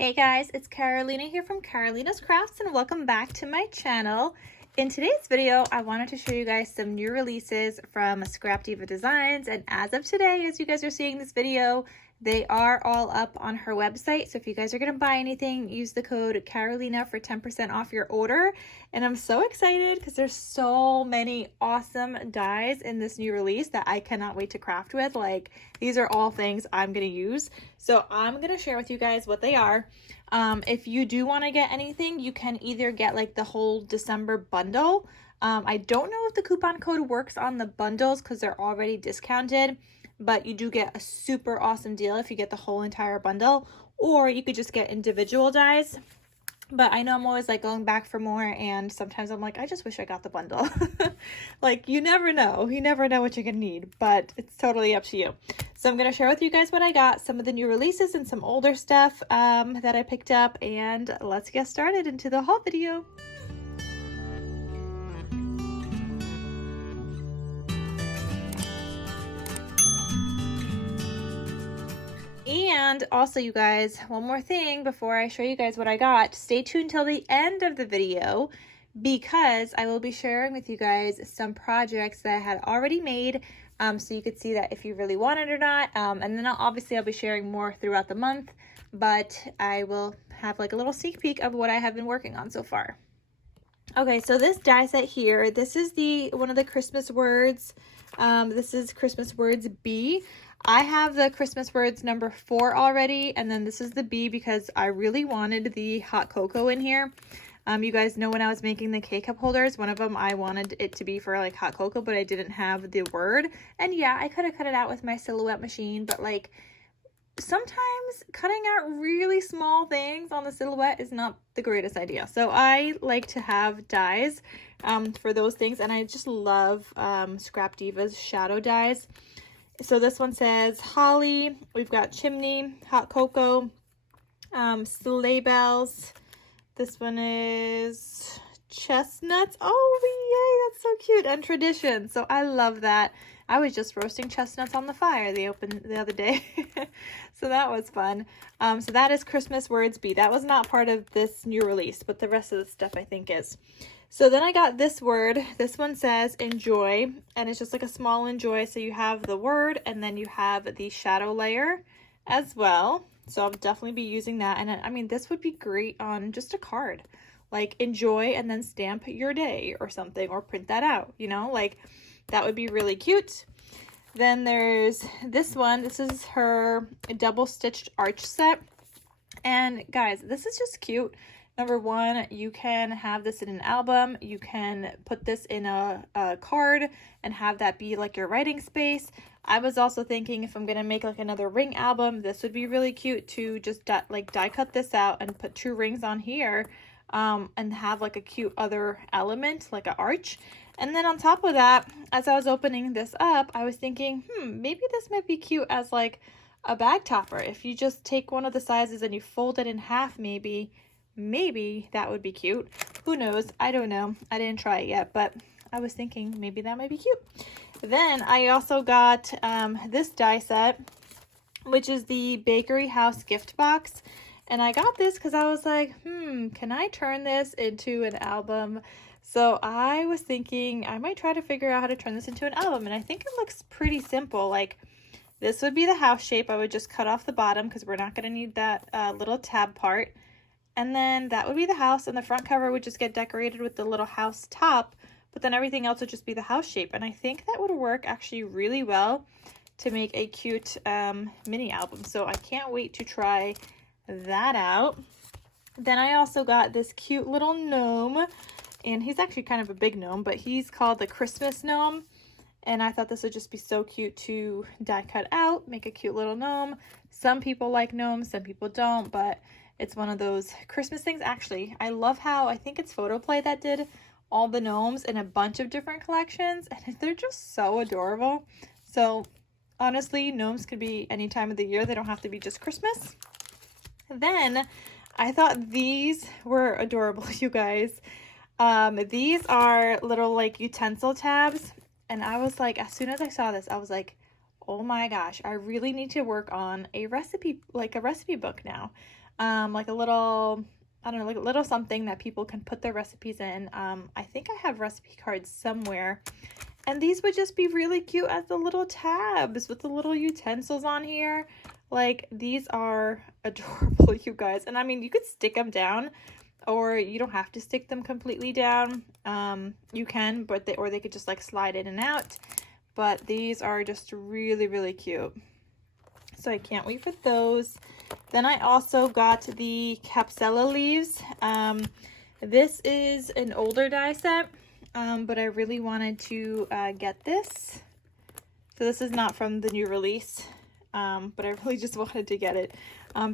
Hey guys, it's Carolina here from KarolinasKrafts and welcome back to my channel. In today's video, I wanted to show you guys some new releases from ScrapDiva Designs, and as of today, as you guys are seeing this video, they are all up on her website. So if you guys are going to buy anything, use the code Carolina for 10% off your order. And I'm so excited because there's so many awesome dies in this new release that I cannot wait to craft with. Like, these are all things I'm going to use. So I'm going to share with you guys what they are. If you do want to get anything, you can either get like the whole December bundle. I don't know if the coupon code works on the bundles because they're already discounted, but you do get a super awesome deal if you get the whole entire bundle, or you could just get individual dies. But I know I'm always like going back for more, and sometimes I'm like, I just wish I got the bundle. Like, you never know what you're gonna need, but it's totally up to you. So I'm gonna share with you guys what I got, some of the new releases and some older stuff that I picked up, and let's get started into the haul video. And also, you guys, one more thing before I show you guys what I got. Stay tuned till the end of the video because I will be sharing with you guys some projects that I had already made, so you could see that if you really want it or not. And then obviously I'll be sharing more throughout the month, but I will have like a little sneak peek of what I have been working on so far. Okay, so this die set here, this is one of the Christmas words. This is Christmas words B. I have the Christmas words number 4 already, and then this is the B because I really wanted the hot cocoa in here. You guys know when I was making the K-cup holders, one of them I wanted it to be for like hot cocoa, but I didn't have the word. And yeah, I could have cut it out with my silhouette machine, but like sometimes cutting out really small things on the silhouette is not the greatest idea. So I like to have dies for those things, and I just love ScrapDiva's shadow dies. So this one says holly, we've got chimney, hot cocoa, sleigh bells. This one is chestnuts. Oh, yay, that's so cute. And tradition. So I love that. I was just roasting chestnuts on the fire the other day. So that was fun. So that is Christmas words B. That was not part of this new release, but the rest of the stuff I think is. So then I got this word. This one says enjoy, and it's just like a small enjoy. So you have the word and then you have the shadow layer as well. So I'll definitely be using that. And I mean, this would be great on just a card, like enjoy and then stamp your day or something, or print that out, you know, like that would be really cute. Then there's this one. This is her double stitched arch set. And guys, this is just cute. Number one, you can have this in an album. You can put this in a card and have that be like your writing space. I was also thinking if I'm going to make like another ring album, this would be really cute to just die cut this out and put 2 rings on here and have like a cute other element like an arch. And then on top of that, as I was opening this up, I was thinking, maybe this might be cute as like a bag topper. If you just take one of the sizes and you fold it in half, maybe that would be cute. Who knows? I don't know. I didn't try it yet, but I was thinking maybe that might be cute. Then I also got this die set, which is the Bakery House gift box. And I got this because I was like, can I turn this into an album? So I was thinking I might try to figure out how to turn this into an album. And I think it looks pretty simple. Like, this would be the house shape. I would just cut off the bottom because we're not going to need that little tab part. And then that would be the house, and the front cover would just get decorated with the little house top, but then everything else would just be the house shape. And I think that would work actually really well to make a cute mini album. So I can't wait to try that out. Then I also got this cute little gnome, and he's actually kind of a big gnome, but he's called the Christmas gnome. And I thought this would just be so cute to die cut out, make a cute little gnome. Some people like gnomes, some people don't, but it's one of those Christmas things. Actually, I love how, I think it's Photoplay that did all the gnomes in a bunch of different collections, and they're just so adorable. So honestly, gnomes could be any time of the year. They don't have to be just Christmas. Then I thought these were adorable, you guys. These are little like utensil tabs, and I was like, as soon as I saw this, I was like, oh my gosh, I really need to work on a recipe, like a recipe book now. like a little, I don't know, like a little something that people can put their recipes in. I think I have recipe cards somewhere. And these would just be really cute as the little tabs with the little utensils on here. Like, these are adorable, you guys. And I mean, you could stick them down, or you don't have to stick them completely down. You can, but they could just like slide in and out. But these are just really, really cute. So I can't wait for those. Then I also got the capsella leaves. This is an older die set, but I really wanted to get this. So this is not from the new release, but I really just wanted to get it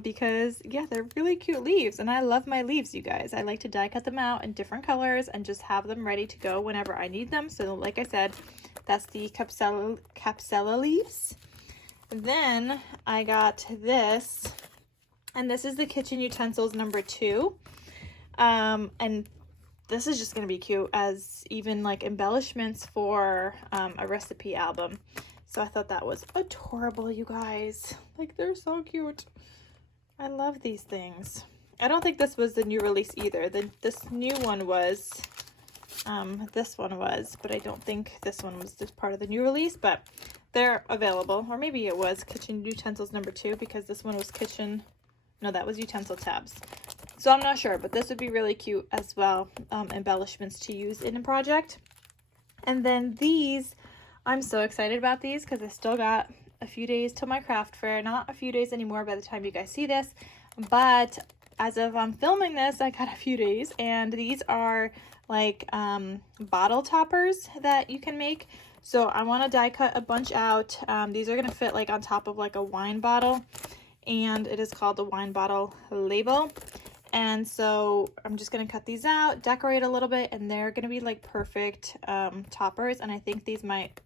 because, yeah, they're really cute leaves, and I love my leaves, you guys. I like to die cut them out in different colors and just have them ready to go whenever I need them. So like I said, that's the capsella leaves. Then I got this, and this is the kitchen utensils number 2. And this is just going to be cute as even like embellishments for a recipe album. So I thought that was adorable, you guys. Like, they're so cute. I love these things. I don't think this was the new release either. This new one was, this one was, but I don't think this one was just part of the new release, but they're available. Or maybe it was kitchen utensils number 2, because this one was kitchen, no, that was utensil tabs. So I'm not sure, but this would be really cute as well, embellishments to use in a project. And then these, I'm so excited about these because I still got a few days till my craft fair. Not a few days anymore by the time you guys see this, but as of filming this, I got a few days. And these are like bottle toppers that you can make. So I want to die cut a bunch out. These are going to fit like on top of like a wine bottle, and it is called the wine bottle label. And so I'm just going to cut these out, decorate a little bit, and they're going to be like perfect toppers. And I think these might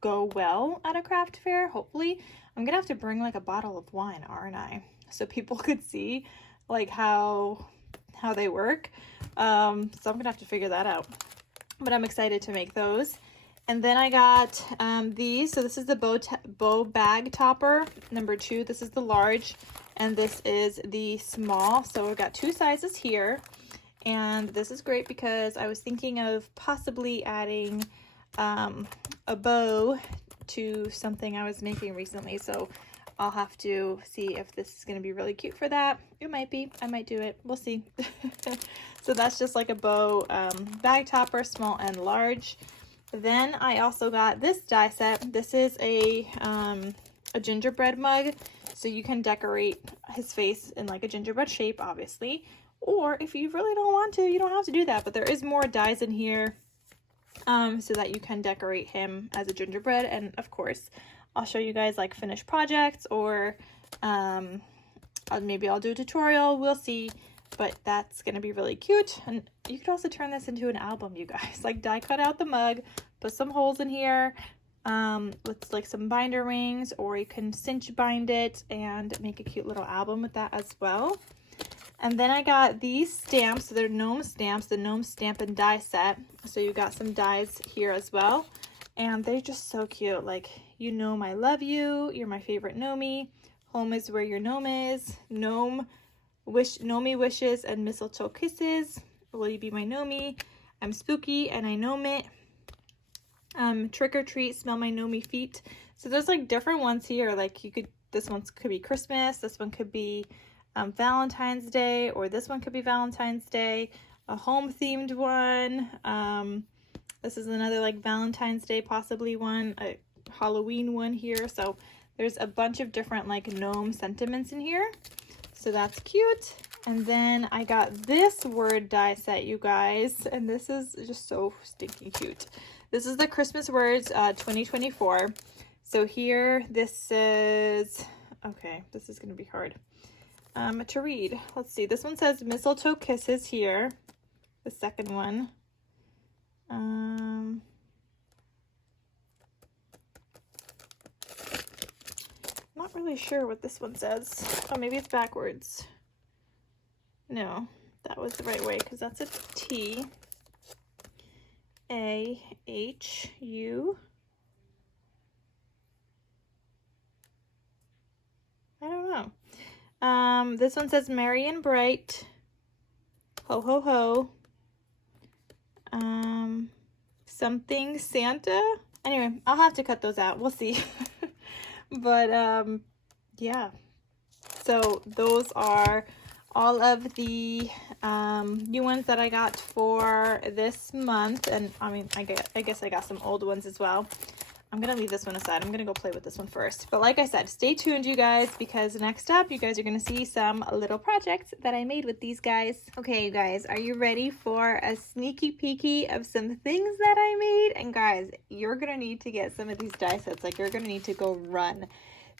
go well at a craft fair, hopefully. I'm going to have to bring like a bottle of wine, aren't I? So people could see like how they work. So I'm going to have to figure that out. But I'm excited to make those. And then I got these. So this is the bow bag topper number 2. This is the large, and this is the small. So we've got 2 sizes here. And this is great because I was thinking of possibly adding a bow to something I was making recently. So I'll have to see if this is going to be really cute for that. It might be. I might do it. We'll see. So that's just like a bow bag topper, small and large. Then I also got this die set. This is a gingerbread mug. So you can decorate his face in like a gingerbread shape, obviously. Or if you really don't want to, you don't have to do that. But there is more dies in here so that you can decorate him as a gingerbread. And of course, I'll show you guys like finished projects, or maybe I'll do a tutorial. We'll see. But that's going to be really cute. And you could also turn this into an album, you guys. Like, die cut out the mug, put some holes in here with like some binder rings, or you can cinch bind it and make a cute little album with that as well. And then I got these stamps. So they're gnome stamps, the gnome stamp and die set. So you got some dies here as well. And they're just so cute. Like, you gnome, I love you. You're my favorite gnomie. Home is where your gnome is. Gnome wishes and mistletoe kisses. Will you be my gnomie? I'm spooky and I gnome it. Trick or treat, smell my gnomie feet. So there's like different ones here. Like this one could be Christmas. This one could be Valentine's Day, or this one could be Valentine's Day. A home themed one. This is another like Valentine's Day possibly one. A Halloween one here. So there's a bunch of different like gnome sentiments in here. So that's cute. And then I got this word die set, you guys, and this is just so stinking cute. This is the Christmas words 2024. So here this says, okay, this is going to be hard to read. Let's see. This one says mistletoe kisses here. The second one. Not really sure what this one says. Oh, maybe it's backwards. No, that was the right way because that's a T. A H U. I don't know. This one says Merry and Bright. Ho, ho, ho. Something Santa. Anyway, I'll have to cut those out. We'll see. But, yeah. So those are all of the new ones that I got for this month. And I mean, I guess I got some old ones as well. I'm going to leave this one aside. I'm going to go play with this one first. But like I said, stay tuned, you guys, because next up, you guys are going to see some little projects that I made with these guys. Okay, you guys, are you ready for a sneaky peeky of some things that I made? And guys, you're going to need to get some of these die sets. Like, you're going to need to go run.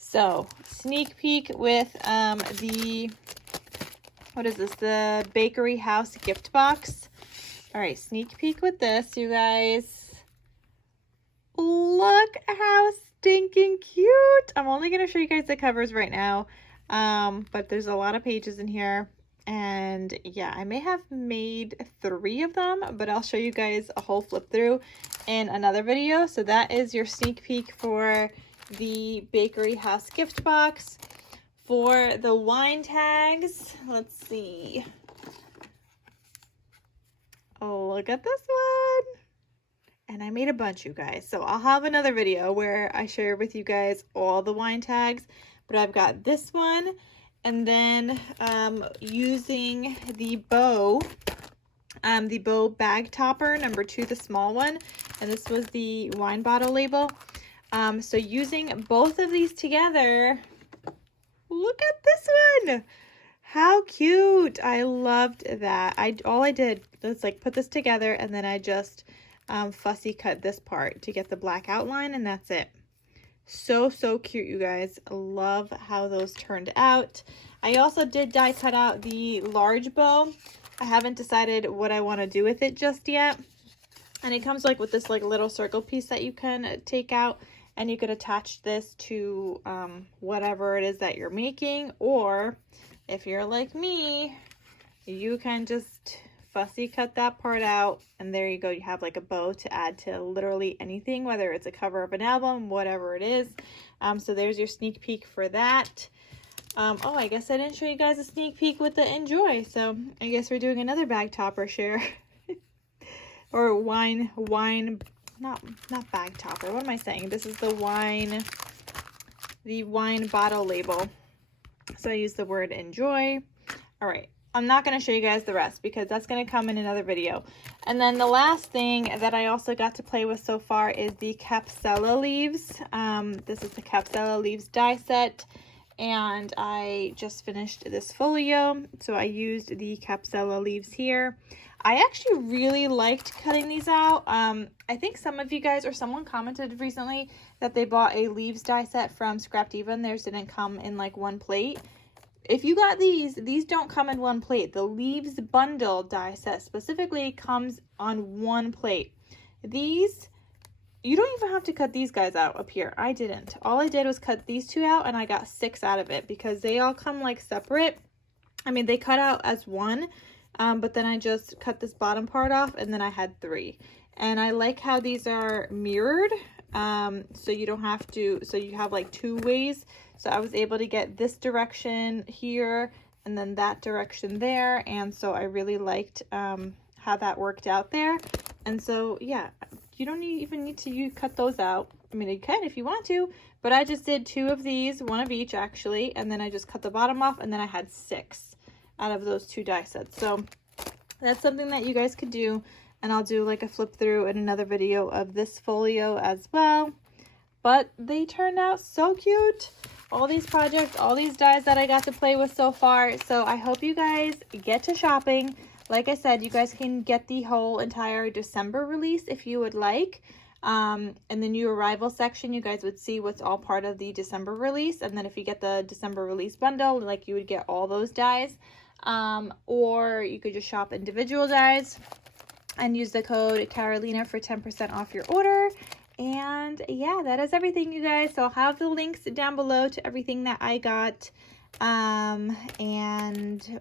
So, sneak peek with the, what is this? The Bakery House gift box. All right, sneak peek with this, you guys. Look how stinking cute. I'm only going to show you guys the covers right now, but there's a lot of pages in here. And yeah, I may have made 3 of them, but I'll show you guys a whole flip through in another video. So that is your sneak peek for the Bakery House gift box. For the wine tags, let's see. Oh, look at this one. And I made a bunch, you guys. So I'll have another video where I share with you guys all the wine tags. But I've got this one. And then using the bow bag topper, number 2, the small one. And this was the wine bottle label. So using both of these together, look at this one. How cute. I loved that. All I did was like put this together, and then I just fussy cut this part to get the black outline, and that's it. So cute, you guys. Love how those turned out. I also did die cut out the large bow. I haven't decided what I want to do with it just yet. And it comes like with this like little circle piece that you can take out, and you could attach this to whatever it is that you're making. Or if you're like me, you can just fussy cut that part out, and there you go. You have like a bow to add to literally anything, whether it's a cover of an album, whatever it is. So there's your sneak peek for that. Oh, I guess I didn't show you guys a sneak peek with the Enjoy, so I guess we're doing another bag topper share. Or wine, not bag topper. What am I saying? This is the wine bottle label. So I use the word Enjoy. All right. I'm not going to show you guys the rest because that's going to come in another video. And then the last thing that I also got to play with so far is the Capsella leaves. This is the Capsella leaves die set, and I just finished this folio, so I used the Capsella leaves here. I actually really liked cutting these out. I think some of you guys, or someone commented recently that they bought a leaves die set from ScrapDiva and theirs didn't come in like one plate. If you got these don't come in one plate. The leaves bundle die set specifically comes on one plate. These, you don't even have to cut these guys out up here. I didn't. All I did was cut these 2 out, and I got 6 out of it because they all come like separate. I mean, they cut out as one, but then I just cut this bottom part off, and then I had 3. And I like how these are mirrored, so you don't have to, so you have like 2 ways. So I was able to get this direction here and then that direction there. And so I really liked how that worked out there. And so, yeah, you don't even need to cut those out. I mean, you can if you want to, but I just did 2 of these, 1 of each actually. And then I just cut the bottom off, and then I had 6 out of those 2 die sets. So that's something that you guys could do. And I'll do like a flip through in another video of this folio as well. But they turned out so cute. All these projects, all these dies that I got to play with so far. So I hope you guys get to shopping. Like I said, you guys can get the whole entire December release if you would like. In the new arrival section, you guys would see what's all part of the December release. And then if you get the December release bundle, like you would get all those dies. Or you could just shop individual dies and use the code Carolina for 10% off your order. And yeah, that is everything, you guys. So I'll have the links down below to everything that I got and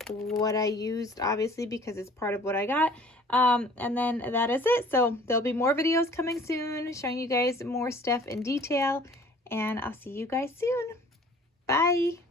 what I used, obviously, because it's part of what I got. And then that is it. So there'll be more videos coming soon showing you guys more stuff in detail, and I'll see you guys soon. Bye.